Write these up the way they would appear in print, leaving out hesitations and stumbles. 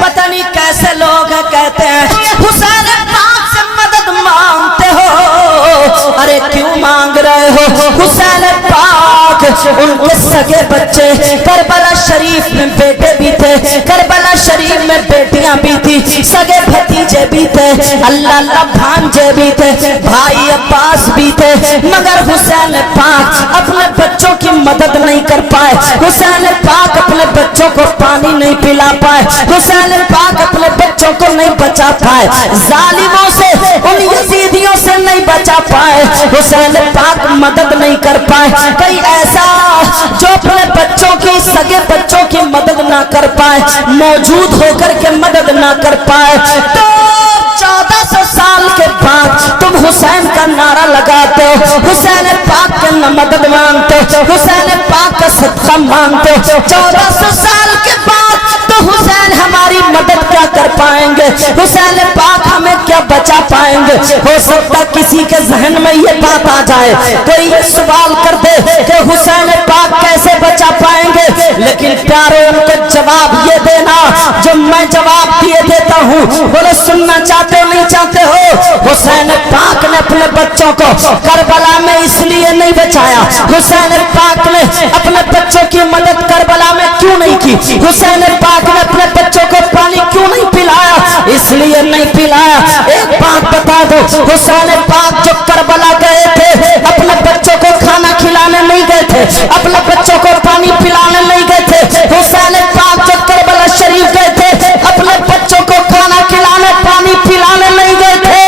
पता नहीं कैसे लोग कहते हैं हुसैन पाक से मदद मांगते हो। अरे क्यों मांग रहे हो? हुसैन पाक उनके सगे बच्चे, करबला शरीफ में बेटे भी थे, करबला शरीफ में बेटियां भी थी, सगे भतीजे भी थे, अल्लाह अल्लाह भांजे भी थे, भाई अब्बास भी थे, मगर हुसैन पाक अपने बच्चों की मदद नहीं कर पाए। हुसैन पाक अपने बच्चों को पानी नहीं पिला पाए, हुसैन पाक अपने बच्चों को नहीं बचा पाए, जालिमों से उन यजीदियों से नहीं बचा पाए, हुसैन पाक मदद नहीं कर पाए। कहीं ऐसा जो अपने बच्चों की, सगे बच्चों की मदद ना कर पाए, मौजूद होकर के मदद ना कर पाए, तो 1400 साल के बाद तुम हुसैन का नारा लगाते हो, हुसैन पाक के मदद मांगते हो, हुसैन पाक का सदका मांगते हो। 1400 साल के बाद तो हुसैन हमारी मदद क्या कर पाएंगे? हुसैन पाक हमें क्या बचा पाएंगे? हो सकता किसी के जहन में ये बात आ जाए, कोई ये सवाल कर दे कि हुसैन पाक कैसे बचा पाएंगे, लेकिन प्यारे उनको जवाब ये देना जो मैं जवाब दिए देता हूँ। बोले सुनना चाहते हो नहीं चाहते हो? हुसैन पाक ने अपने बच्चों को करबला में इसलिए नहीं बचाया, हुसैन पाक ने अपने बच्चों की मदद करबला में क्यों नहीं की? हुसैन पाक ने अपने बच्चों को पानी क्यों नहीं पिलाया? इसलिए नहीं पिलाया। एक बात बता दो, हुसैन पाक जो करबला गए थे अपने बच्चों को खाना खिलाने नहीं गए थे, अपने बच्चों को पानी पिलाने नहीं गए थे। हुसैन पाक जो करबला शरीफ गए थे अपने बच्चों को खाना खिलाने, पानी पिलाने नहीं गए थे,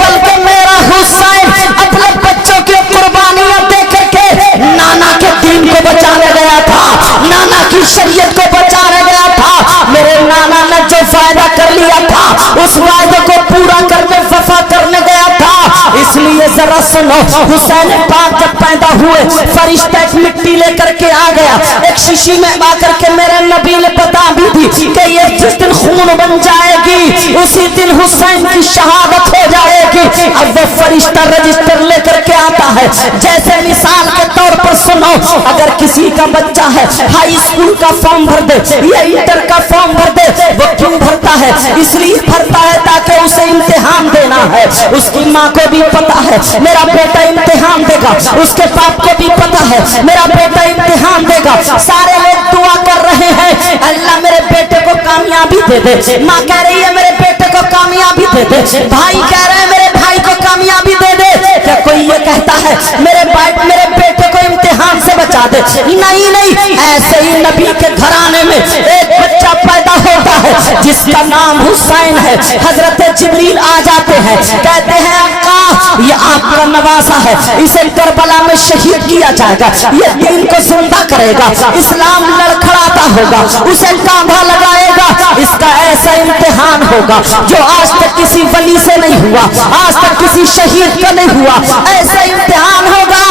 बल्कि मेरा हुसैन अपने बच्चों की कुर्बानियां दे करके नाना के दीन को बचाने गया था, नाना की शरीयत को बचाने गया था। मेरे नाना ने जो वायदा कर लिया था उस वायदे को पूरा करने, वफा करने गया था। इसलिए जरा सुनो, हुसैन पाक जब पैदा हुए फरिश्ता एक मिट्टी लेकर के आ गया, एक शीशी में आकर के मेरे नबी ने बता भी दी कि ये जिस दिन खून बन जाएगी उसी दिन हुसैन की शहादत हो जाएगी। अब वो फरिश्ता रजिस्टर लेकर के आता है। जैसे मिसाल के तौर पर सुनो, अगर किसी का बच्चा है हाई स्कूल का फॉर्म भर दे या इंटर का फॉर्म भर दे, वो क्यों भरता है? इसलिए भरता है ताकि उसे इम्तिहान देना है। उसकी माँ को भी पता है मेरा बेटा इम्तिहान देगा, उसके बाप को भी पता है मेरा बेटा इम्तिहान देगा। सारे लोग दुआ कर रहे हैं अल्लाह मेरे बेटे को कामयाबी दे दे, माँ कह रही है मेरे बेटे को कामयाबी दे दे, भाई कह रहे हैं मेरे भाई को कामयाबी दे दे। क्या कोई ये कहता है मेरे बेटे को इम्तिहान से बचा दे? नहीं नहीं, ऐसे ही नबी के घराने में एक बच्चा पैदा होता है जिसका नाम हुसैन है। हजरत जिब्रील आ जाते हैं, कहते हैं अक्का ये आपका नवासा है, इसे करबला में शहीद किया जाएगा, ये दीन को जिंदा करेगा, इस्लाम लड़खड़ाता होगा, उसे कांधा लगाएगा। इसका ऐसा इम्तिहान होगा जो आज तक किसी वली से नहीं हुआ, आज तक किसी शहीद का नहीं हुआ, ऐसा इम्तिहान होगा।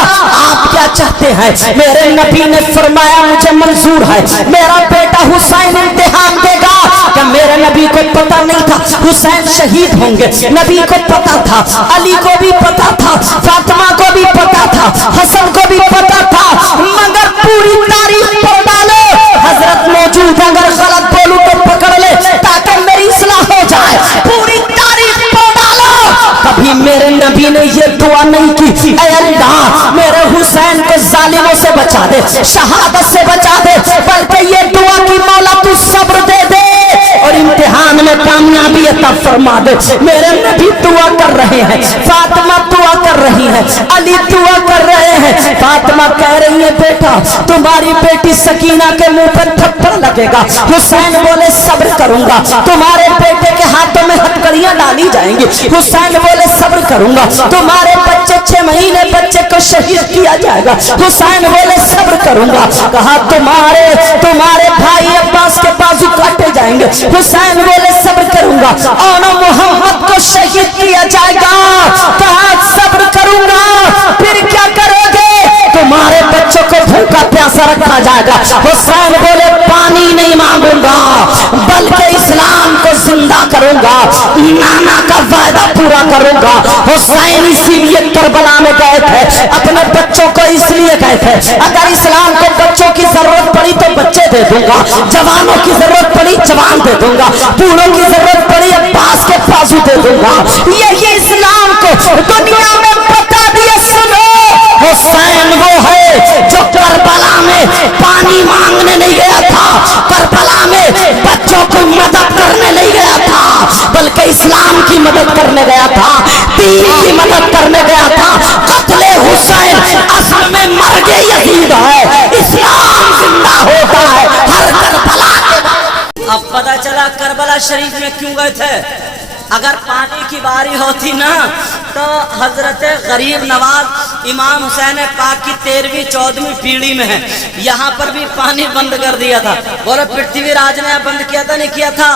आप क्या चाहते हैं? मेरे नबी ने फरमाया मुझे मंजूर है, मेरा बेटा हुसैन इम्तिहान देगा। कि मेरे नबी को पता नहीं था हुसैन शहीद होंगे, नबी को पता था, अली को भी पता था, फातिमा को भी पता था, हसन को भी पता था, मगर पूरी तारीख पर डालो, हजरत मौजूद अगर गलत बोलूं तो पकड़ ले ताकि मेरी इस्लाह हो जाए। पूरी तारीख पर डालो, कभी मेरे नबी ने ये दुआ नहीं की ऐ अल्लाह मेरे हुसैन को जालिमों से बचा दे, शहादत से बचा दे, बल्कि ये दुआ की मौला तू सब्र दे दे और इम्तिहान में कामयाबी अता फरमा दे। मेरे नबी दुआ कर रहे हैं, फातिमा दुआ कर रही है, अली दुआ कर रहे हैं। फातिमा कह रही है बेटा तुम्हारी बेटी सकीना के मुंह पर थप्पड़ लगेगा। हुसैन बोले सब्र करूंगा, तुम्हारे बेटे के हाथों में हथकड़ियां डाली जाएंगी। हुसैन बोले सब्र करूंगा, तुम्हारे बच्चे 6 महीने बच्चे को शहीद किया जाएगा। हुसैन बोले सब्र करूंगा। कहा तुम्हारे भाई अब्बास के बाजू काटे जाएंगे। हुसैन बोले सब्र करूंगा, और मोहम्मद को शहीद किया जाएगा। कहा सब्र करूंगा। फिर क्या करोगे? तुम्हारे बच्चों को भूखा प्यासा रखा जाएगा। हुसैन बोले पानी नहीं मांगूंगा बल्कि इस्लाम को जिंदा करूंगा, नाना का वायदा पूरा करूंगा। हुसैन इसीलिए करबला में गए थे, अपने बच्चों को इसलिए गए थे, अगर इस्लाम को बच्चों की जरूरत पड़ी तो बच्चे दे दूंगा, जवानों की जरूरत पड़ी जवान दे दूंगा, बूढ़ों की जरूरत पड़ी अब्बास के बाजू दे दूंगा। यही इस्लाम को दुनिया में बता दिया। सुनो, हुसैन वो है जो करबला में पानी मांगने नहीं गया था, करबला में बच्चों को मदद करने नहीं गया था, बल्कि इस्लाम की मदद करने गया था, दीन की मदद करने गया था। कत्ले हुसैन असल में मर्गे यजीद है, इस्लाम जिंदा होता है हर करबला के। अब पता चला करबला शरीफ में क्यों गए थे। अगर पानी की बारी होती ना तो हजरत गरीब नवाज इमाम हुसैन पाक की 13वीं 14वीं पीढ़ी में है, यहाँ पर भी पानी बंद कर दिया था। बोले पृथ्वीराज ने बंद किया था, नहीं किया था,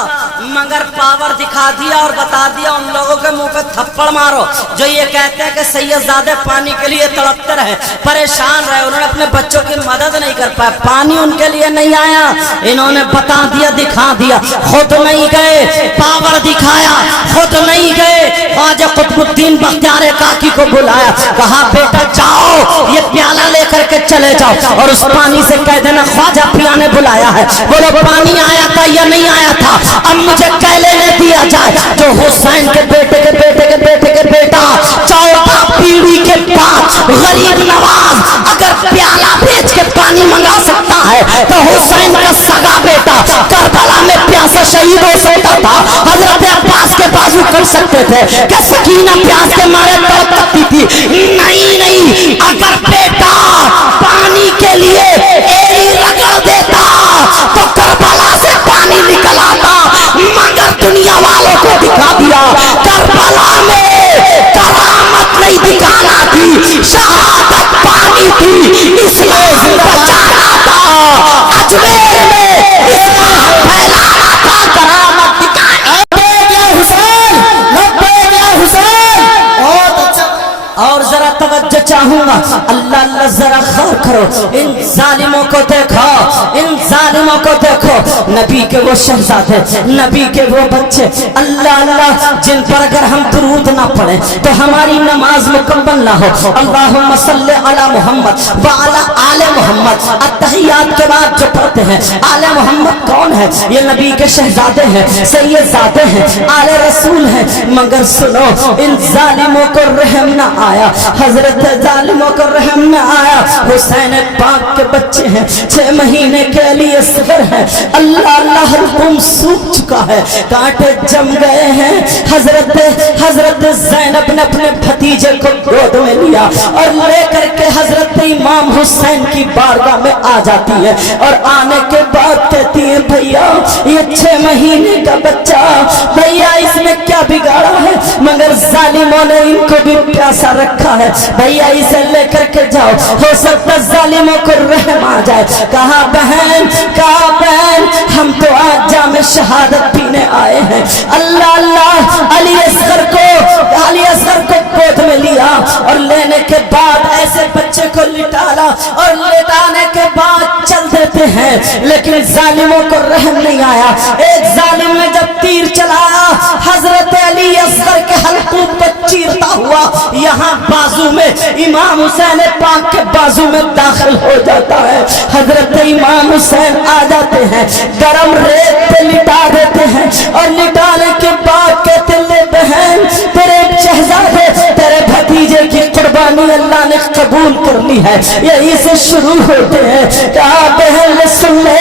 मगर पावर दिखा दिया और बता दिया उन लोगों के मुंह पे थप्पड़ मारो जो ये कहते हैं कि सैयदजादे पानी के लिए तड़पते रहे, परेशान रहे, उन्होंने अपने बच्चों की मदद नहीं कर पाया, पानी उनके लिए नहीं आया, इन्होंने बता दिया, दिखा दिया, खुद नहीं गए, पावर दिखाया, खुद नहीं गए। ख्वाजा कुतुबुद्दीन बख्तियार काकी को बुलाया, कहा बेटा जाओ ये प्याला लेकर के चले जाओ और उस पानी से कह देना ख्वाजा पिया ने बुलाया है। बोलो पानी आया था या नहीं आया था, अब मुझे कह लेने दिया जाए। जो हुसैन के बेटे के बेटे के बेटे के बेटा 14 पीढ़ी के बाद गरीब नवाज अगर प्याला बेच के पानी मंगा सकता है तो हुसैन का सगा बेटा करबला में प्यासा शहीद हो सकता था, हजरत अब्बास के बाजू कर सकते थे कि सकीना प्यास के मारे तड़प सकती थी। नहीं नहीं, अगर बेटा पानी के लिए एड़ी रगड़ देता तो करबला से पानी निकल आता, मगर दुनिया वालों को दिखा दिया करबला में करामत नहीं दिखाना थी, शहादत पानी थी, इस्लाम बचाना था, अजमेर में इस्लाम फैलाना था, करामत दिखाना। और जरा तवज्जो चाहूंगा, अल्लाह अल्लाह जरा गौर करो, इन जालिमों को देखो, इन जालिमों को देखो, नबी के वो शहजादे, नबी के वो बच्चे, अल्लाह अल्लाह जिन पर अगर हम दुरूद ना पढ़े तो हमारी नमाज मुकम्मल ना हो। अल्लाहुम्मा सल्ले अला मुहम्मद व अला आले मुहम्मद, अत्तहियात के बाद जो पढ़ते हैं आले मोहम्मद कौन है? ये नबी के शहजादे हैं, सैयदजादे हैं, आले रसूल हैं। मगर सुनो, इन जालिमों को रहम ना आया, हजरत जालिमों को रहम न आया। हुसैन पाक के बच्चे हैं, 6 महीने के लिए सफर है, अल्लाह अल्लाह हुकुम सूख चुका है, कांटे जम गए हैं। हजरत ज़ैनब ने अपने भतीजे को गोद में लिया और लेकर के हजरत इमाम हुसैन की बारगाह में आ जाती है और आने के बाद कहती है भैया ये 6 महीने का बच्चा, भैया इसने क्या बिगाड़ा है? मगर जालिमों ने इनको भी प्यासा रखा है, भैया इसे लेकर के जाओ, हो सकता जालिमों को रहम आ जाए। कहा बहन, कहा बहन हम तो आज जामे शहादत पीने आए हैं। अल्लाह अल्लाह, अली असगर को गोद में लिया और लेने के बाद ऐसे बच्चे को लिटाला और लिटाने के बाद चल देते हैं, लेकिन जालिमों को रहम नहीं आया। एक जालिम ने जब तीर चलाया हजरत अली असगर के हलकूम पर चीरता हुआ यहाँ बाजू में इमाम हुसैन पाक के बाजू में दाखिल हो जाता है। हजरत इमाम हुसैन आ जाते हैं, गरम रेत पे लिटा देते हैं और लिटाने के बाद कहते ले बहन तेरे शहजादे, तेरे भतीजे की कुर्बानी अल्लाह ने कबूल कर ली है। यही से शुरू होते हैं। कहा बहन सुन ले,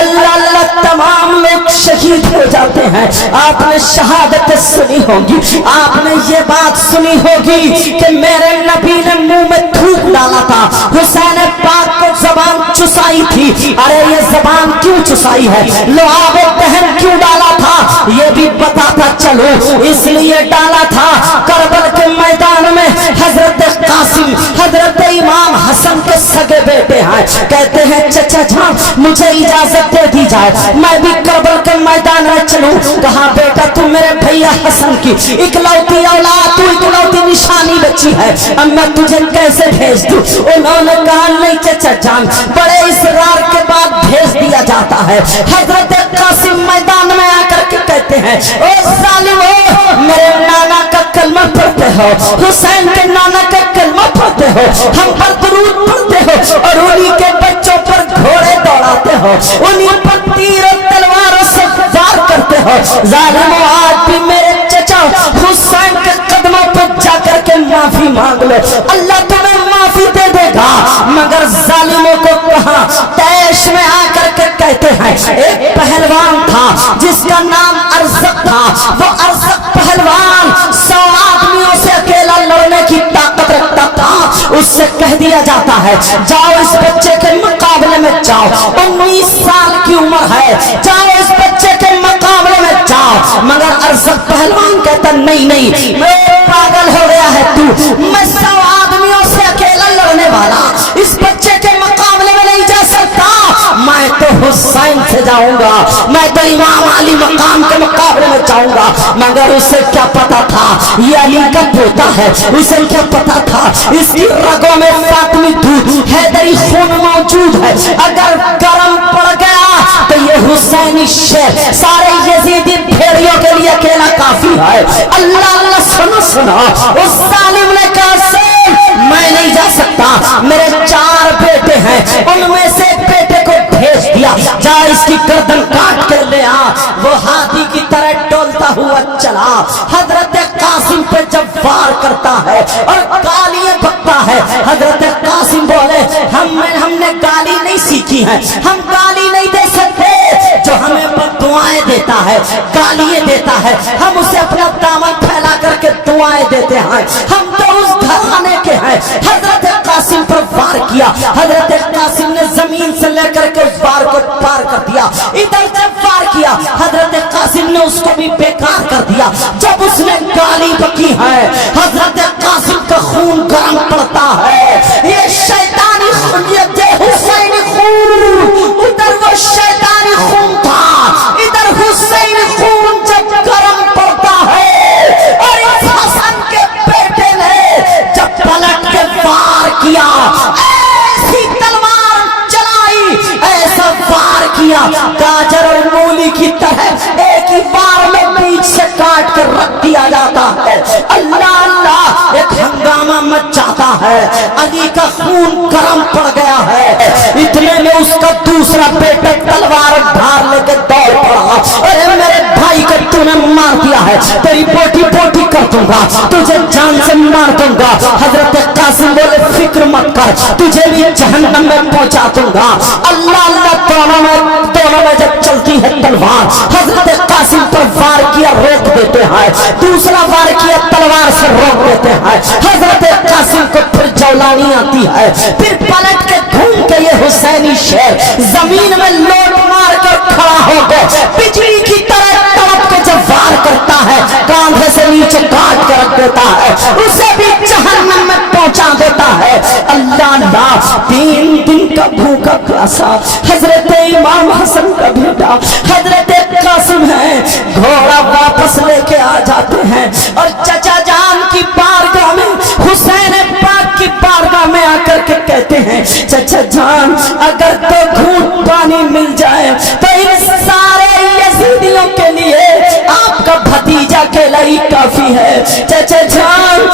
अल्लाह अल्लाह तमाम लोग शहीद हो जाते हैं। आपने शहादत सुनी होगी, आपने ये बात सुनी होगी कि मेरे नबी ने मुंह में थूक डाला था, हुसैन पाक को जबान चुसाई थी। अरे ये जबान क्यों चुसाई है, लुआब दहन क्यों डाला था, ये भी बताता चलो। इसलिए डाला था करबल के मैदान में हजरत कासिम, हजरत इमाम हसन के सगे बेटे हैं। कहते हैं चचा जान मुझे इजाजत दे दी जाए, मैं भी करबल के मैदान में चलूं। कहा बेटा तू मेरे भैया हसन की इकलौती औलाद, तू इकलौती निशानी बची है, अब मैं तुझे कैसे भेज दूं? उन्होंने कहा नहीं चचा जान, बड़े इसरार के बाद भेज दिया जाता है। हजरत कासिम मैदान में आकर के कहते کہتے ہیں او ظالمو میرے نانا کا کلمہ پڑھتے ہو, حسین کے نانا کا کلمہ پڑھتے ہو, ہم پر درود پڑھتے ہو اور انہی کے بچوں پر گھوڑے دوڑاتے ہو, انہی پر تیر و تلواروں سے وار کرتے ہو. ظالمو آج بھی میرے چچا حسین کے قدموں پر جا کر کے معافی مانگ لو, اللہ تمہیں معافی دے دے گا. مگر ظالموں کو کہاں تیش میں آ کر کے کہتے ہیں. ایک پہلوان تھا جس کا نام ارزق تھا, وہ ارزق پہلوان 100 آدمیوں سے اکیلا لڑنے کی طاقت رکھتا تھا. اس سے کہہ دیا جاتا ہے جاؤ اس بچے کے مقابلے میں جاؤ, 19 سال کی عمر ہے, جاؤ اس بچے کے مقابلے میں جاؤ. مگر ارزق پہلوان کہتا نہیں نہیں, میں پاگل ہو گیا ہے تو, میں 100 آدمیوں سے اکیلا لڑنے والا اس بچے کے مقابلے میں نہیں جا سکتا. میں تو حسین سے جاؤں گا, میں تو امام علی مقام کے مقابلے میں جاؤں گا. مگر اسے کیا پتا تھا یہ علی کا پوتا ہے, اسے کیا پتا تھا اس کی رگوں میں فاطمی دودھ حیدری خون موجود ہے, اگر گرم پڑ گیا تو یہ حسینی شیر سارے یزیدی بھیڑیوں کے لیے اکیلا کافی ہے. اللہ اللہ سنو سنو, اس ظالم نے کہا میں نہیں جا سکتا, میرے 4 بیٹے ہیں, ان میں سے بیٹے کو بھیج دیا, جا اس کی گردن کاٹ کر لے آ. وہ ہاتھی کی طرح ڈولتا ہوا چلا, حضرت قاسم پہ جب وار کرتا ہے اور گالیاں بکتا ہے. حضرت قاسم بولے ہم نے گالی نہیں سیکھی ہے, ہم گالی نہیں دے سکتے. جو ہمیں دعائیں دیتا ہے گالیاں دیتا ہے, ہم اسے اپنا دامن پھیلا کر کے دعائیں دیتے ہیں, ہم تو اس گھرانے کے ہیں. حضرت قاسم پر وار کیا, حضرت قاسم نے زمین سے لے کر کے اس وار کو پار کر دیا. ادھر سے وار کیا, حضرت قاسم نے اس کو بھی بیکار کر دیا. جب اس نے گالی بکی ہے حضرت قاسم کا خون گرم پڑتا ہے. یہ شیطانی خون, یہ حسینی خون, ادھر وہ شیطانی خون تھا, ادھر حسینی خون جب گرم پڑتا ہے. اور اس حسن کے بیٹے نے جب پلٹ کے وار کیا, ایسی تلوار چلائی, ایسا وار کیا گاجر اور مولی کی طرح ایک ہی وار میں بیچ سے کاٹ کر رکھ دیا جاتا ہے. اللہ اللہ, ایک ہنگامہ مچ جاتا ہے, علی کا خون گرم پڑ گیا ہے. اتنے میں اس کا دوسرا بیٹا تلوار دھار لے کے دوڑ پڑا, ارے میرے بھائی کو تو نے مار دیا ہے, تیری بوٹی بوٹی کر دوں گا, تجھے جان سے مار دوں گا. حضرت قاسم بولے فکر مت کر, تجھے بھی جہنم میں پہنچا دوں گا. اللہ اللہ, دونوں میں جب چلتی ہے تلوار, حضرت قاسم پر وار کیا روک دیتے ہیں, دوسرا وار کیا تلوار سے روک دیتے ہیں. حضرت قاسم کو پھر جولانی آتی ہے, پھر پلٹ کے گھوم کے یہ حسینی شیر زمین میں لوٹ مار کر کھڑا ہو گئے, بجلی کی طرح تڑپ کے جب وار کرتا ہے کاندھے سے نیچے کاٹ کے رکھ دیتا ہے, اسے بھی جہنم میں پہنچا دیتا ہے. اللہ اللہ, 3 دن کا بھوکا پیاسا حضرت امام حسن کا بیٹا حضرت قاسم ہے, گھوڑا واپس لے کے آ جاتے ہیں اور چچا جان کی بارگاہ میں, حسین پاک کی بارگاہ میں آ کر کے کہتے ہیں چچا جان اگر تو گھونٹ پانی مل جائے تو ان سارے یزیدیوں کے لیے آپ کا بھتیجا اکیلا ہی کافی ہے. چچا جان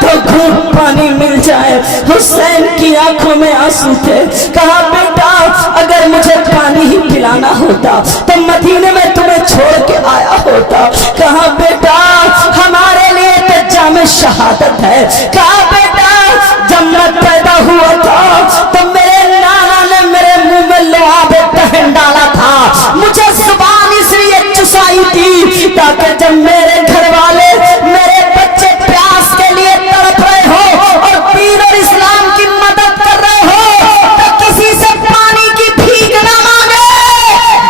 تو گھونٹ پانی مل جائے. حسین کی آنکھوں میں آنسو تھے, کہا بیٹا اگر مجھے پانی ہی پلانا ہوتا تو مدینے میں تمہیں چھوڑ کے آیا ہوتا. کہا بیٹا ہمارے لیے تو جام شہادت ہے. کہا بیٹا جب میں پیدا ہوا تھا تو میرے نانا نے میرے منہ میں لعاب پہن ڈالا تھا, مجھے زبان اس لیے چسائی تھی تاکہ جب میرے گھر والے میرے بچے پیاس کے لیے تڑپ رہے ہو اور دین اور اسلام کی مدد کر رہے ہو تو کسی سے پانی کی بھیک نہ مانگے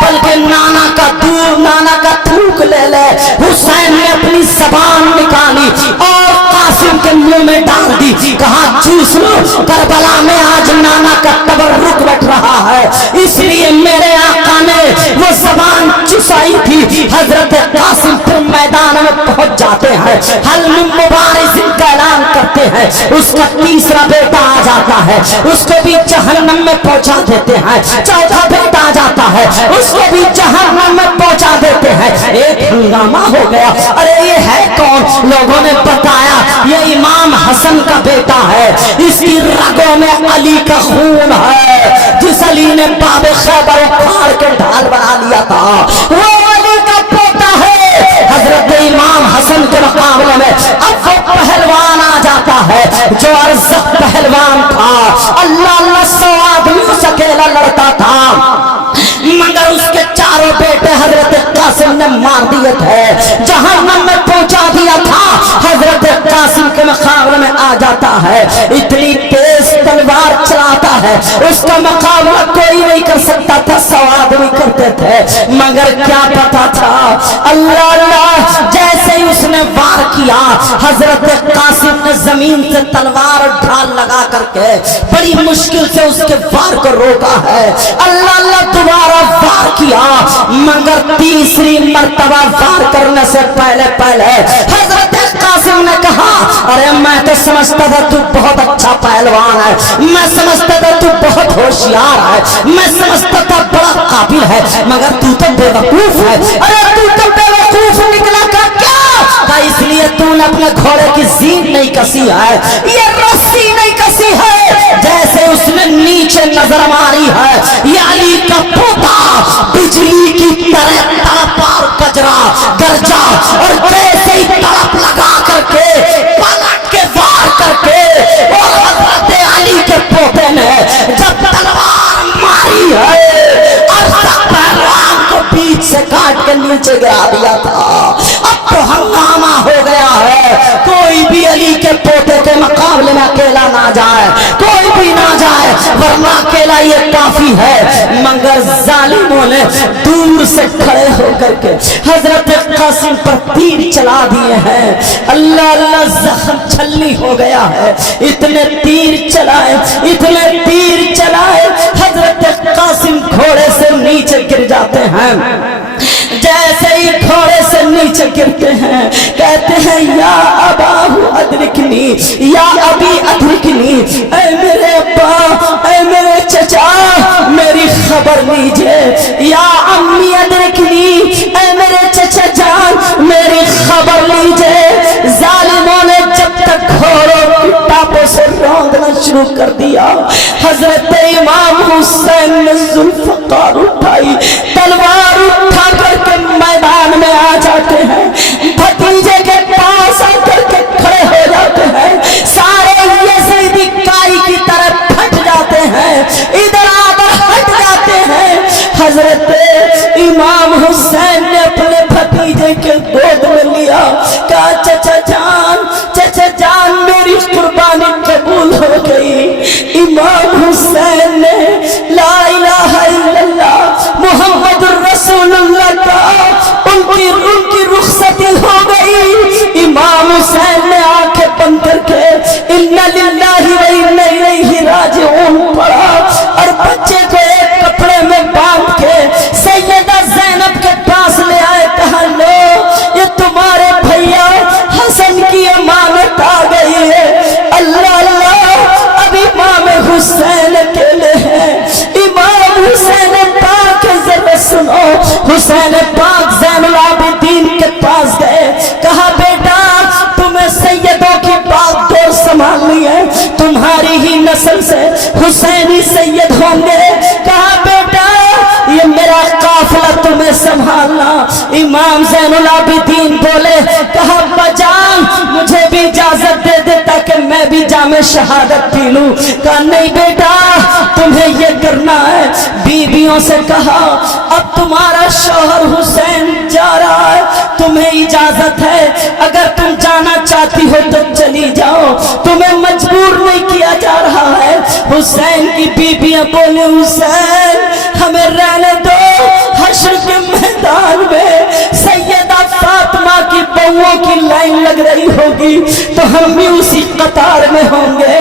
بلکہ نانا کا تھوک لے لے. حسین نے اپنی زبان نکالی اور قاسم کے منہ میں ڈال دی, کہا چوس لو, کربلا میں آج نانا کا تبرک بیٹھ رہا ہے, اس لیے میرے آقا نے وہ زبان چسائی تھی. حضرت قاسم پھر میدان میں پہنچ جاتے ہیں, حل من مبارز کا اعلان کرتے ہیں. اس کا تیسرا بیٹا آ جاتا ہے, اس کو بھی جہنم میں پہنچا دیتے ہیں. چوتھا بیٹا آ جاتا ہے, اس کو بھی جہنم میں پہنچا دیتے ہیں. हंगामा हो गया, अरे ये है कौन? लोगों ने बताया ये इमाम हसन का बेटा है, इसकी रगों में अली का खून है, जिस अली ने बाबे खैबर उखाड़ के ढाल बना लिया था वो अली का पोता है। हजरत इमाम हसन के मुकाबले में अब वो पहलवान आ जाता है जो अरज़क़ पहलवान था, अल्लाह अल्लाह 100 आदमियों से अकेला लड़ता था, मगर उसके चारों बेटे हजरत कासिम ने मार दिए थे, जहन्नम में पहुंचा दिया था। हजरत कासिम के मुकाबले में आ जाता है, इतनी तेज तलवार चलाता है उसका मुकाबला कोई नहीं कर सकता था, 100 आदमी करते थे, मगर क्या पता था अल्लाह अल्लाह जैसे ही उसने वार किया हजरत कासिम ने जमीन से तलवार ढाल लगा करके बड़ी मुश्किल से उसके वार को रोका है। अल्लाह अल्लाह दोबारा वार किया, मगर तीसरी मर्तबा वार करने से पहले हजरत कासिम ने कहा अरे मैं तो समझता था तू बहुत अच्छा पहलवान है, मैं समझता था तू बहुत होशियार है, मैं समझता था बड़ा काबिल है, मगर तू तो बेवकूफ है। अरे तू तो बेवकूफ निकला का क्या? इसलिए तूने अपने घोड़े की जीन नहीं कसी है, ये रस्सी नहीं कसी है। जैसे उसने नीचे नजर मारी है ये अली का पोता बिजली की तरह तड़प और गरजा और जैसे ही तड़प लगा करके पलट के वार करके और हजरत अली के पोते ने जब तलवार मारी है और पहलवान को बीच से काट के नीचे गिरा दिया था। अब तो हंगामा हो गया है, कोई भी अली के पोते के मुकाबले में अकेला ना जाए, कोई भी ना जाए, वरना अकेला ये काफी है। मगर जालिमों ने दूर से खड़े होकर के हजरत कासिम पर तीर चला दिए हैं। अल्लाह अल्लाह जख्म छलनी हो गया है, इतने तीर चलाए हजरत कासिम घोड़े से नीचे गिर जाते हैं। जैसे ही घोड़े से नीचे गिरते हैं कहते हैं या अबाहु अदरिकनी, या अबी अदरिकनी, ऐ मेरे अब्बा, ऐ मेरे चचा मेरी खबर लीजिए, या अम्मी अदरिकनी, ऐ मेरे चचा जान मेरी खबर लीजिए। जालिमों ने जब तक घोड़ों की टापों से रौंदना शुरू कर दिया हजरत इमाम हुसैन ने जुल्फ़कार उठाई, तलवार उठा करके मैदान में आ जाते हैं, भतीजे के पास आकर के खड़े हो जाते हैं, सारे यज़ीदी काई की तरह फट जाते हैं, इधर आधर हट जाते हैं। हजरत इमाम हुसैन ने अपने भतीजे के गोद में लिया, कहा चचा जान मेरी कुर्बानी कबूल हो गई। इमाम हुसैन ने ला इलाहा इल्लल्लाह मुहम्मदुर रसूलुल्लाह का उनकी रुखसती हो गई। इमाम हुसैन ने आंखें बंद करके इन्ना लिल्लाहि व इन्ना इलैहि राजिऊन पढ़ा और बच्चे को एक कपड़े में बांध के सैयदा ज़ैनब के पास ले आए, कहा लो ये तुम्हारे भैया हसन की अमानत आ गई है। अल्लाह अल्लाह अब इमाम हुसैन अकेले हैं। इमाम हुसैन पाक जरा सुनो, हुसैन पाक ज़ैनुल आबिदीन के पास गए, कहा बेटा तुम्हें सैयदों की बात तो संभालनी है, तुम्हारी ही नस्ल से हुसैनी सैयद होंगे। कहा बेटा ये मेरा काफिला तुम्हें संभालना। इमाम ज़ैनुल आबिदीन बोले, कहा बजान मुझे भी इजाजत दे दे ताकि मैं भी जामे शहादत पी लूं। कहा नहीं बेटा तुम्हें ये करना है। बीवियों से कहा अब तुम्हारा शौहर हुसैन जा रहा है, तुम्हें इजाजत है, अगर तुम जाना चाहती हो तो चली जाओ, तुम्हें मजबूर नहीं किया जा रहा है। हुसैन की बीवियां बोले हुसैन हमें रहने दो, हश्र के मैदान में सैयदा फातिमा की बहुओं की लाइन लग रही होगी तो हम भी उसी कतार में होंगे।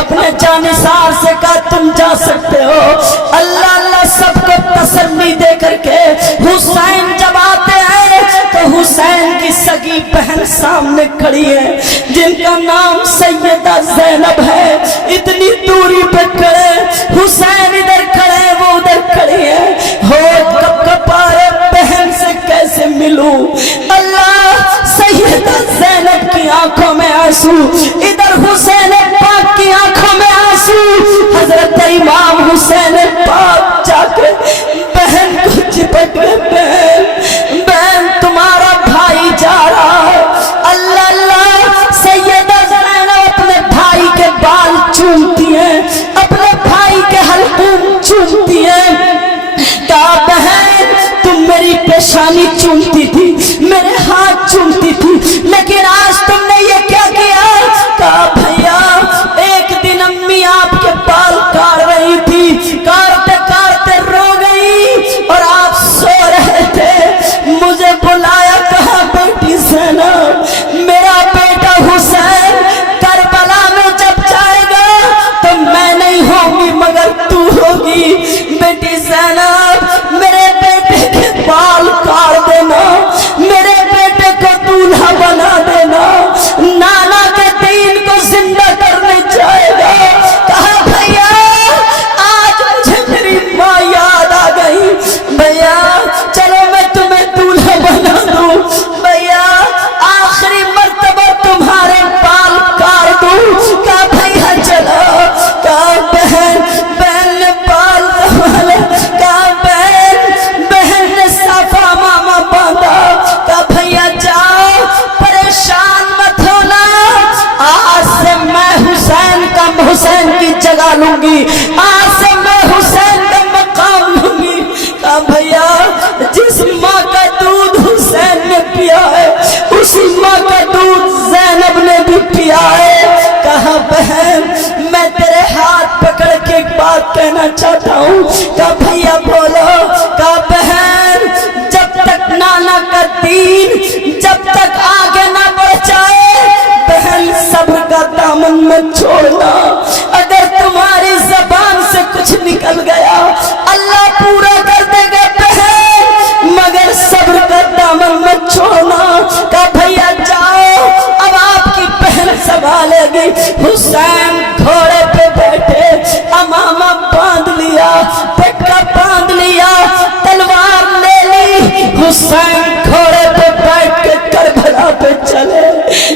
अपने जानिसार से कहा तुम जा सकते हो। अल्लाह अल्लाह सबको तसल्ली दे करके हुसैन जब आते हैं तो हुसैन की सगी बहन सामने खड़ी है जिनका नाम सैयदा ज़ैनब है। इतनी दूरी पे खड़े, हुसैन इधर खड़े वो उधर खड़ी है। हो कब कपारे बहन से कैसे मिलूं। आंसू, इधर हुसैन पाक की आंखों में आंसू। हजरत इमाम हुसैन पाक जाके बहन को चिपट के, बहन बहन तुम्हारा भाई जा रहा है। अल्लाह अल्लाह, सैयदा ज़ैनब अपने भाई के बाल चूमती है, अपने भाई के हल्कूम चूमती है। कहा बहन तुम मेरी पेशानी चूमती थी, मेरे हाथ चूमती थी, लेकिन आज तुमने ये क्या किया? कहा भैया एक दिन अम्मी आपके बाल काट रही थी, काटते काटते रो गई और आप सो रहे थे, मुझे बुलाया। कहा बेटी ज़ैनब, मेरा बेटा हुसैन करबला में जब जाएगा तो मैं नहीं होगी मगर तू होगी। बेटी ज़ैनब मेरे बेटे के बाल काट देना, मेरे बेटे को दूल्हा बना देना, नाना के दीन को जिंदा करने जाएगा। कहा भैया आज मुझे मेरी माँ याद आ गई, भैया चलो मैं तुम्हें दूल्हा बना दूं, भैया आखिरी मर्तबा तुम्हारे बाल काट दूं। कहा भैया चलो। कहा बहन, बहन ने बाल संभाले। कहा बहन ने साफा मामा बांधा। कहा भैया जाओ, परेशान मत होना, आज से मैं हुसैन की जगह लूंगी, आज से मैं हुसैन का मकाम लूंगी। कहा भैया जिस माँ का दूध हुसैन ने पिया है उसी माँ का दूध ज़ैनब ने भी पिया है। कहा बहन मैं तेरे हाथ पकड़ के एक बात कहना चाहता हूँ। कहा भैया बोलो। कहा बहन जब तक नाना का दीन जब तक आगे ना बढ़ जाए, बहन सब्र का दामन मत छोड़ना। अगर तुम्हारी जबान से कुछ निकल गया अल्लाह पूरा कर देगा बहन, मगर सब्र का दामन मत छोड़ना। कहा भैया जाओ, अब आपकी बहन संभालेगी। हुसैन घोड़े पे बैठे, अमामा बांध लिया, पट्टा बांध लिया, तलवार ले ली। हुसैन घोड़े पे बैठ के करबला पे चले।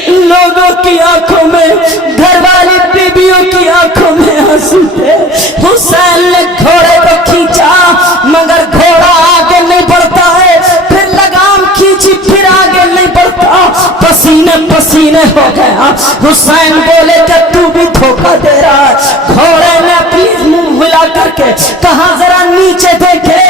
लोगों की आंखों में, घर वाली बीबियों की आंखों में आंसू थे। हुसैन ने घोड़े को खींचा मगर घोड़ा आगे नहीं बढ़ता है, फिर लगाम खींची फिर आगे नहीं बढ़ता, पसीने पसीने हो गया। हुसैन बोले कि तू भी धोखा दे रहा है। घोड़े ने अपनी मुंह मिला करके कहा जरा नीचे देखे।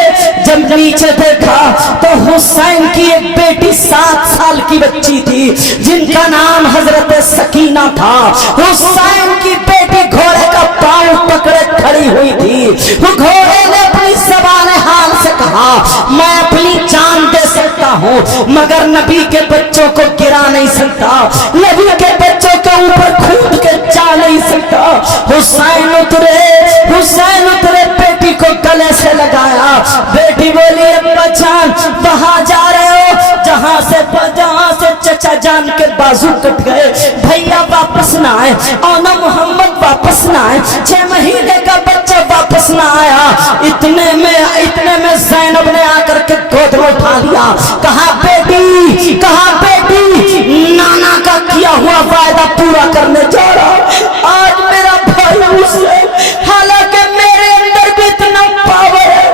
जब नीचे देखा तो हुसैन की एक बेटी 7 साल की बच्ची थी जिनका नाम हजरत सकीना था। हुसैन की बेटी घोड़े का पांव पकड़े खड़ी हुई थी। वो घोड़े ने अपनी ज़बान हाल से कहा मैं अपनी जान दे सकता हूँ मगर नबी के बच्चों को गिरा नहीं सकता, नबी के बच्चों के ऊपर कूद के जा नहीं सकता। हुसैन उतरे बेटी को गले से लगाया। बेटी बोली अब्बा जान वहां जा रहे हो जहां से चचा जान के बाजू कट गए, भैया वापस ना आए और ना मोहम्मद वापस ना आए, 6 महीने का बच्चा वापस ना आया। इतने में ज़ैनब ने आकर के गोद में उठा लिया। कहा बेटी नाना का किया हुआ वायदा पूरा करने जा रहा। आज मेरा भाई हुसैन, हालांकि मेरे अंदर भी इतना पावर है,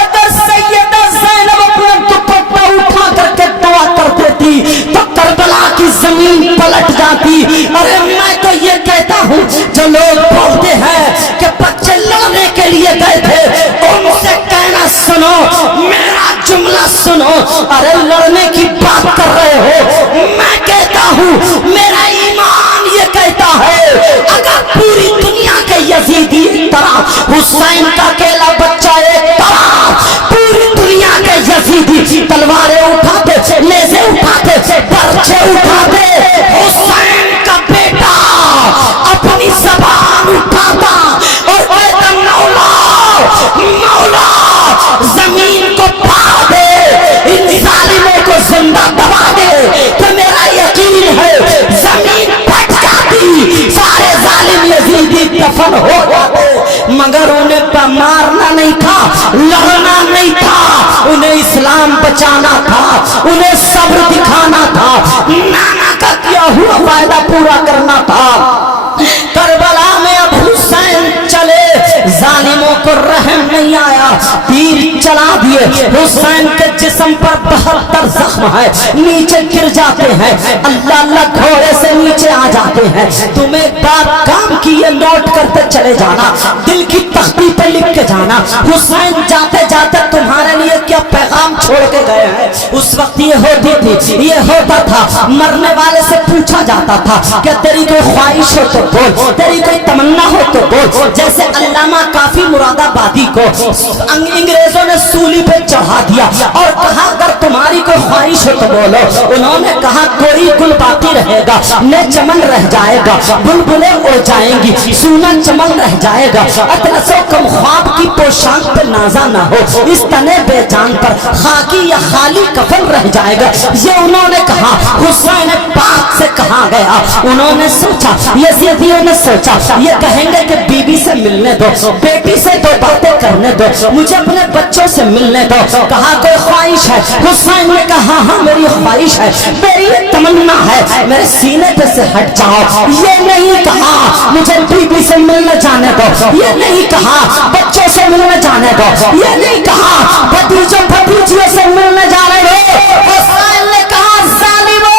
अगर सैयदा ज़ैनब अपना दुपट्टा उठा करके दुआ कर देती तो करबला की जमीन पलट जाती। अरे मैं तो ये कहता हूँ जो लोग बोलते हैं कि बच्चे लड़ने के लिए गए थे उनसे कहना सुनो, मेरा जुमला सुनो। अरे लड़ने की बात कर रहे हो, मैं कहता हूँ मेरा ईमान ये कहता है अगर पूरी दुनिया के यजीदी एक तरह, हुसैन का अकेला बच्चा एक तरह, पूरी दुनिया के यजीदी तलवारें उठाते, नेज़े उठाते, पर्चे उठाते, हुसैन का बेटा अपनी ज़बान उठाता और कहता मौला जमीन को फाड़ दे, इन जालिमों को जिंदा दबा दे। तो मेरा यकीन है जमीन फट जाती, सारे जालिम यजीदी दफन हो जाते, मगर उन्हें मारना नहीं था, लड़ना नहीं था, उन्हें इस्लाम जान बचाना था, उन्हें सब्र दिखाना था, नाना का किया हुआ वायदा पूरा करना था। करबला में अब हुसैन चले, जालिमों को रहम नहीं आया, तीर चला दिए। हुसैन के जिस्म पर 72 जख्म है, नीचे गिर जाते हैं, अल्लाह अल्लाह घोड़े से नीचे आ जाते हैं। तुम एक बार काम की ये नोट करते चले जाना, दिल की तख्ती पे लिख के जाना, हुसैन जाते जाते तुम्हारे लिए क्या पैगाम छोड़ के गए हैं। उस वक्त ये होती थी, ये होता था, मरने वाले से पूछा जाता था कि तेरी कोई ख्वाहिश हो तो बोल, तेरी कोई तमन्ना हो तो बोल। जैसे अल्लामा काफी मुरादाबादी को अंग्रेजों ने सूली पे चढ़ा दिया और कहा अगर तुम्हारी कोई ख्वाहिश हो तो बोलो। उन्होंने कहा कोई गुल बाकी रहेगा, न चमन रह जाएगा, बुलबुलें उड़ जाएंगी, सूना चमन रह जाएगा, अतलसो कम ख्वाब की पोशाक पे नाजा ना हो, इस तने बेजान पर खाकी या खाली कफन रह जाएगा। ये उन्होंने कहा, हुसैन पाक से कहा गया। उन्होंने सोचा, यजीदियों ने सोचा ये कहेंगे कि बीबी से मिलने दो, बेटी से दो बातें करने दो, मुझे अपने बच्चों से मिलने दो। कहा कोई ख्वाहिश है? हुसैन ने कहा हाँ मेरी ख्वाहिश है, मेरी तमन्ना है, मेरे सीने पे से हट जाओ। ये नहीं कहा मुझे बीबी से मिलने जाने दो, ये नहीं कहा बच्चों से मिलने जाने दो, ये नहीं कहा भतीजों भतीजियों से मिलने जाने दो। हुसैन ने कहा जालिमों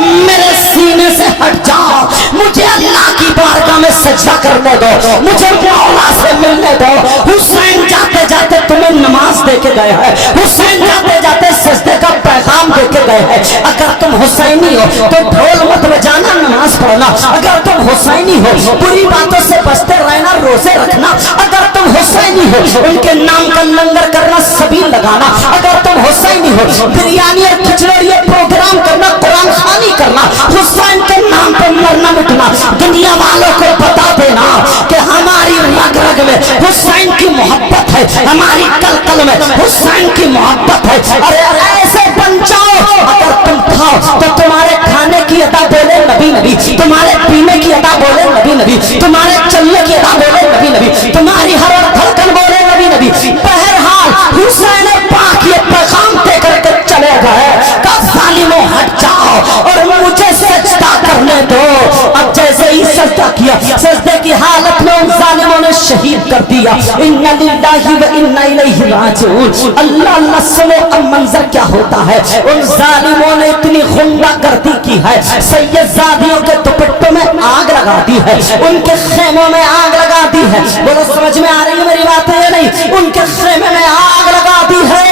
मेरे सीने से हट जाओ, मुझे अल्लाह की बारगाह में सजदा करने दो, मुझे मौला से मिलने दो। हुसैन जाते जाते तुम्हें नमाज दे के गए हैं, हुसैन जाते जाते सजदे का पैगाम दे के गए हैं। अगर तुम हुसैनी हो तो ढोल मत बजाना, नमाज पढ़ना। अगर तुम हुसैनी हो बुरी बातों से बचते रहना, रोजे रखना। अगर तुम हुसैनी हो उनके नाम का लंगर करना, सबील लगाना। अगर तुम हुसैनी हो बिरयानी और खिचड़ी प्रोग्राम करना, कुरान खानी करना, हुसैन के नाम पर मरना मिटना, दुनिया वालों को बता देना कि हमारी रग रग में हुसैन की मोहब्बत है, हमारी कल कल में हुसैन की मोहब्बत है। अरे ऐसे बन जाओ, अगर तुम खाओ तो तुम्हारे खाने की अदा बोले नबी नबी, तुम्हारे पीने की अदा बोले नबी नबी, तुम्हारे चलने की अदा बोले नबी नबी, तुम्हारी हर धड़कन बोले नबी नबी। बहरहाल हुसैन पाक ये पैगाम दे करके चले गए, जालिमों हट जाओ और मुझे सजदा करने दो। अब जैसे ही सजदा किया, सजदे की हालत में उन जालिमों ने शहीद कर दिया। इन्ना लिल्लाहि व इन्ना इलैहि राजिऊन। अल्लाह अल्लाह सुनो अब मंजर क्या होता है। उन जालिमों ने इतनी गुंडागर्दी की है, सैयदजादियों के दुपट्टों में आग लगा दी है, उनके खेमों में आग लगा दी है। बोलो समझ में आ रही है मेरी बात है या नहीं? उनके खेमे में आग लगा दी है।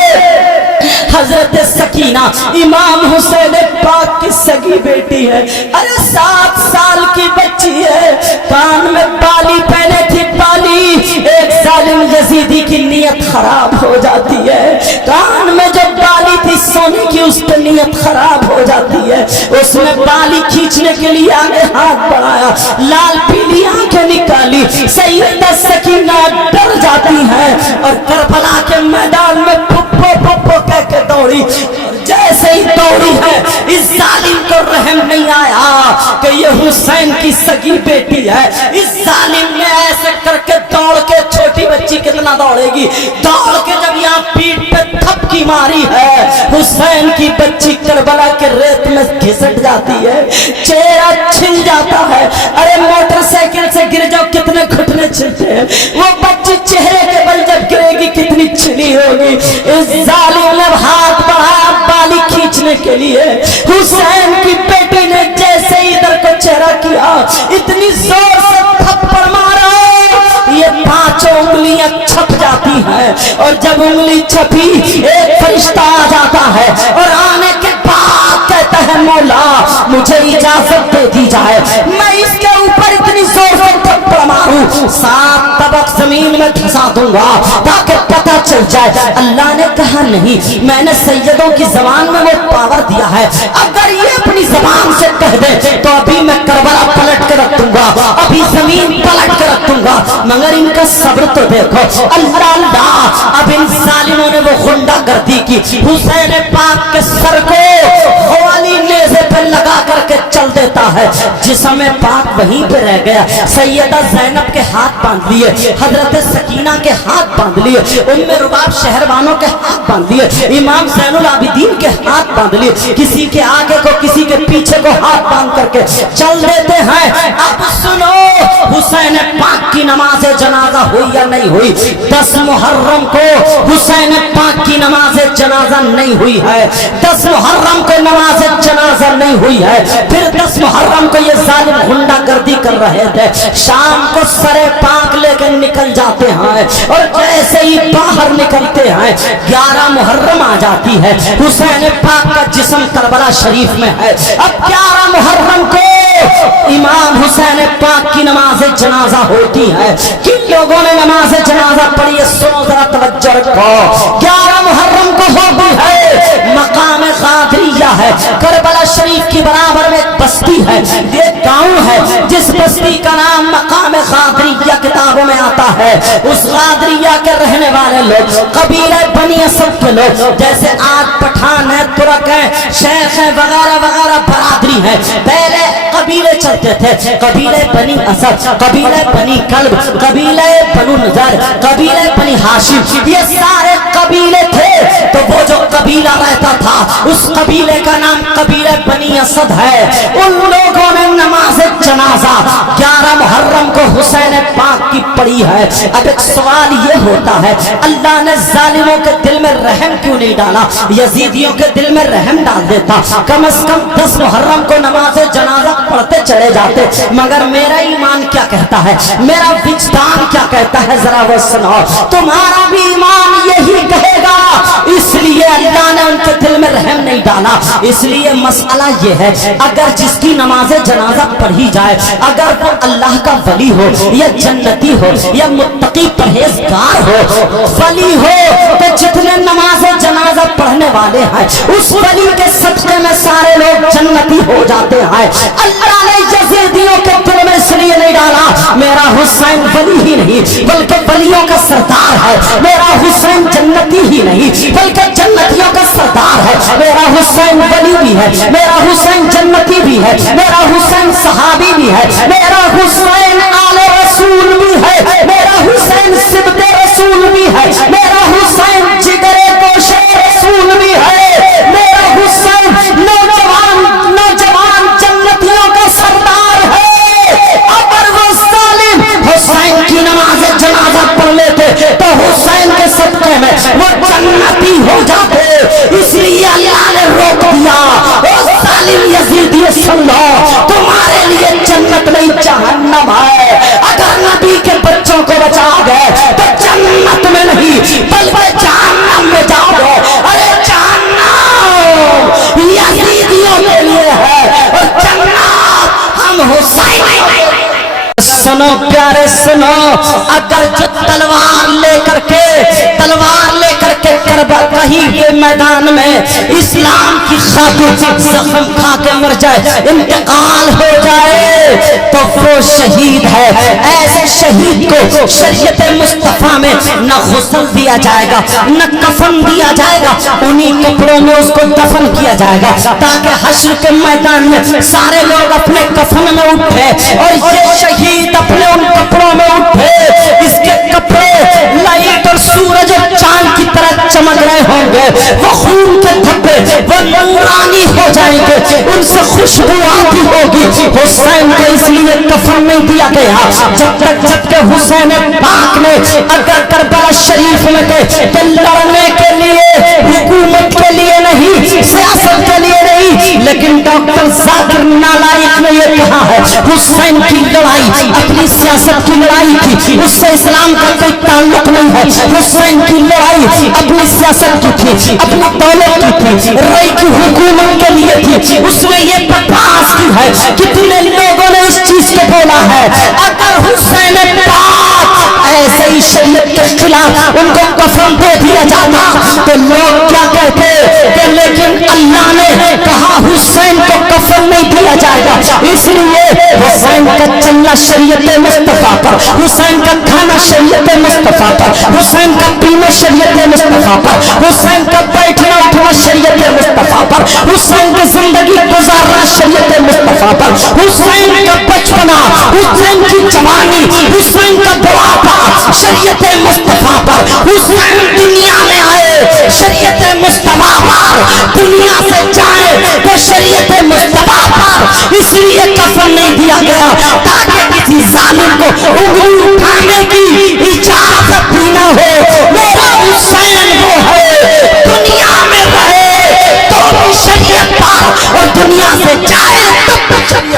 हजरत सकीना इमाम हुसैन पाक की सगी बेटी है, अरे 7 साल की बच्ची है, कान में बाली पहने थी, बाली। एक जालिम यजीदी की नीयत खराब हो जाती है, कान में जो बाली थी सोने की उस पर नीयत खराब हो जाती है। उसने बाली खींचने के लिए आगे हाथ बढ़ाया, लाल पीली आंखें निकाली, सैयदा सकीना डर जाती है और करबला के मैदान में पुप्पो पुप्पो कह के दौड़ी। जैसे ही दौड़ी है, इस जालिम को रहम नहीं आया कि ये हुसैन की सगी बेटी है। इस जालिम ने ऐसे करके दौड़ के, छोटी बच्ची कितना दौड़ेगी, दौड़ के जब यहाँ पीठ पे थपकी मारी है, हुसैन की बच्ची करबला के रेत में घिसट जाती है, चेहरा छिल जाता है। अरे मोटरसाइकिल से गिर जाओ कितने घुटने छिलते हैं, वो बच्ची चेहरे के बल जब गिरेगी कितनी छिली होगी। इस जालिम ने हाथ बढ़ाया बाली खींचने के लिए, हुसैन की बेटी ने जैसे इधर को चेहरा किया, इतनी जोर से थप्पड़ मारा, ये 5 उंगलियां छप जाती हैं। और जब उंगली छपी, एक फरिश्ता आ जाता है और आने के बाद कहता है मौला मुझे इजाजत दे दी जाए, मैं इसके ऊपर इतनी जोर से थप्पड़ मारूं, 7 तबक जमीन में धंसा दूंगा ताकि पता चल जाए। अल्लाह ने कहा नहीं, मैंने सैयदों की जबान में वो पावर दिया है, अगर ये अपनी जबान से कह दे तो अभी मैं करबला पलट के रख दूंगा, अभी जमीन पलट के रख दूंगा। मगर इनका सब्र तो देखो। अल्लाह अल्लाह, अब इन जालिमों ने वो गुंडागर्दी की, हुसैन पाक के सर को हवाली नेज़े पे लगा करके चल देता है। जिस्म पाक वहीं पे रह गया। सैयदा ज़ैनब के हाथ बांध लिए, हजरत सकीना के हाथ बांध लिए, उम्मे रुबाब शहरवानों के हाथ बांध लिए, इमाम ज़ैनुल आबिदीन के हाथ बांध लिए। किसी के आगे को किसी के पीछे को हाथ बांध करके चल देते हैं। अब सुनो, हुसैन पाक की नमाज जनाजा हुई या नहीं हुई? 10 मुहर्रम को हुसैन पाक की नमाज जनाजा नहीं हुई है। 10 मुहर्रम को नमाज जनाजा नहीं हुई है। फिर 10 मुहर्रम को ये जालिम गुंडागर्दी कर रहे थे। शाम को सरे पाक लेकर निकल जाते हैं और जैसे ही बाहर निकलते हैं 11 मुहर्रम आ जाती है। हुसैन पाक का जिस्म करबला शरीफ में है। अब 11 मुहर्रम को इमाम हुसैन पाक की नमाज जनाजा होती है। किन लोगों ने नमाज जनाजा पढ़ी है? सुनो जरा, तवज्जो रखो। 11 मुहर्रम को होती है। मकाम कादरिया है, करबला शरीफ की बराबर में एक बस्ती है, एक गांव है जिस बस्ती का नाम मकाम कादरिया किताबों में आता है। उस कादरिया के रहने वाले लोग कबीले बनी असद के लोग, जैसे आज पठान है, तुर्क है, शेख है, वगैरह वगैरह बरादरी है। पहले कबीले चलते थे, कबीले बनी असद, कबीले बनी कल्ब, कबीले बनु नजर, कबीले बनी हाशिम, ये सारे कबीले थे। तो वो जो कबीला रहता था उस कबीले का नाम कबीले बनी असद है। उन लोगों ने नमाज जनाजा 11 मुहर्रम को हुसैन पाक की पढ़ी है। अब एक सवाल ये होता है, अल्लाह ने जालिमों के दिल में रहम क्यों नहीं डाला? यजीदियों के दिल में रहम डाल देता, कम से कम 10 मुहर्रम को नमाज जनाजा पढ़ते चले जाते। मगर मेरा ईमान क्या कहता है, मेरा विजदान क्या कहता है, जरा वो सुनो। तुम्हारा भी ईमान यही कहेगा, इसलिए अल्लाह ने उनके दिल में रहम नहीं डाला। इसलिए मसला ये है, अगर जिसकी नमाज जनाजा पढ़ी जाए, अगर वो अल्लाह का वली हो या जन्नती हो या मुत्तकी परहेजगार हो, वली हो, तो जितने नमाज जनाजा पढ़ने वाले हैं उस वली के सदक़े में सारे लोग जन्नती हो जाते हैं। अल्लाह ने यजीदियों के दिल में इसलिए नहीं डाला, मेरा हुसैन वली ही नहीं बल्कि वलियों का सरदार है। मेरा हुसैन जन्नती ही नहीं बल्कि जन्नतियों का सरदार है। मेरा हुसैन वली भी है, मेरा हुसैन जन्नती भी है, मेरा हुसैन सहाबी भी है, मेरा हुसैन आले रसूल भी है, मेरा हुसैन सिबते रसूल भी है, मेरा हुसैन जिगरे गोशे रसूल भी है, मेरा हुसैन नौजवान जन्नतियों का सरदार है। अगर वो जालिम हुसैन की नमाज जनाजा पढ़ लेते तो हुसैन के सदक़े में वो जन्नती हो जाते। इसलिए अल्लाह ने रोक दिया, ओ जालिम यजीदी सुन लो, तुम्हारे लिए जन्नत नहीं जहन्नम है। अगर नबी के बच्चों को बचा गए तो जन्नत में नहीं बल्कि जहन्नम में जाओगे। अरे जहन्नम यजीदियों के लिए है और जन्नत हम हुसैन। सुनो प्यारे सुनो, अगर जो तलवार लेकर के कहीं के मैदान में इस्लाम की खातिर जख्म खा के मर जाए, इंतकाल हो जाए, तो वो शहीद है। ऐसे शहीद को शरीयत मुस्तफा में न गुस्ल दिया जाएगा न कफन दिया जाएगा, उन्हीं कपड़ों में उसको दफन किया जाएगा ताकि हश्र के मैदान में सारे लोग अपने कफन में उठे और ये शहीद अपने उन कपड़ों में उठे। इसके कपड़े लाइट और सूरज और चांद की तरह चमक रहे होंगे, वो खून के धब्बे वो नूरानी हो जाएंगे, उनसे खुशबू आती होगी। हुसैन को इसलिए कफन नहीं दिया गया जबकि हुसैन पाक ने अगर करबला शरीफ में थे तो लड़ने के लिए, हुकूमत के लिए नहीं, सियासत के लिए नहीं, लेकिन डॉक्टर जाकिर नालायक ने यह कहा है हुसैन की लड़ाई अपनी सियासत की लड़ाई थी, उससे इस्लाम का कोई ताल्लुक नहीं है। हुसैन की लड़ाई अपनी सियासत की थी, अपनी दौलत की थी, रई की हुकूमत के लिए थी। उसने ये बकवास की है, कितने लोगों ने इस चीज को बोला है। अगर हुसैन पाक ऐसे ही शरीयत के खिलाफ उनको कफन दे दिया जाता तो लोग क्या कहते कि लेकिन अल्लाह ने कहा हुसैन को कफन नहीं दिया जाएगा, इसलिए हुसैन का चलना शरीयत मुस्तफा पर, हुसैन का खाना शरीयत मुस्तफा पर, हुसैन का पीना शरीयत मुस्तफा पर, हुसैन का बैठना उठना مرنا شریعت مصطفیٰ پر، حسین کی زندگی گزارنا شریعت مصطفیٰ پر، حسین کا بچپنا، حسین کی جوانی، حسین کا بڑھاپا شریعت مصطفیٰ پر، حسین دنیا میں آئے شریعت مصطفیٰ پر، دنیا سے جائے تو شریعت مصطفیٰ پر، اس لیے کفن نہیں دیا گیا تاکہ کسی ظالم کو انگلی اٹھانے کی اجازت بھی نہ ہو۔ میرا حسین وہ ہے دنیا میں رہے تو بھی شریعت پر، اور دنیا سے جائے تب بھی شریعت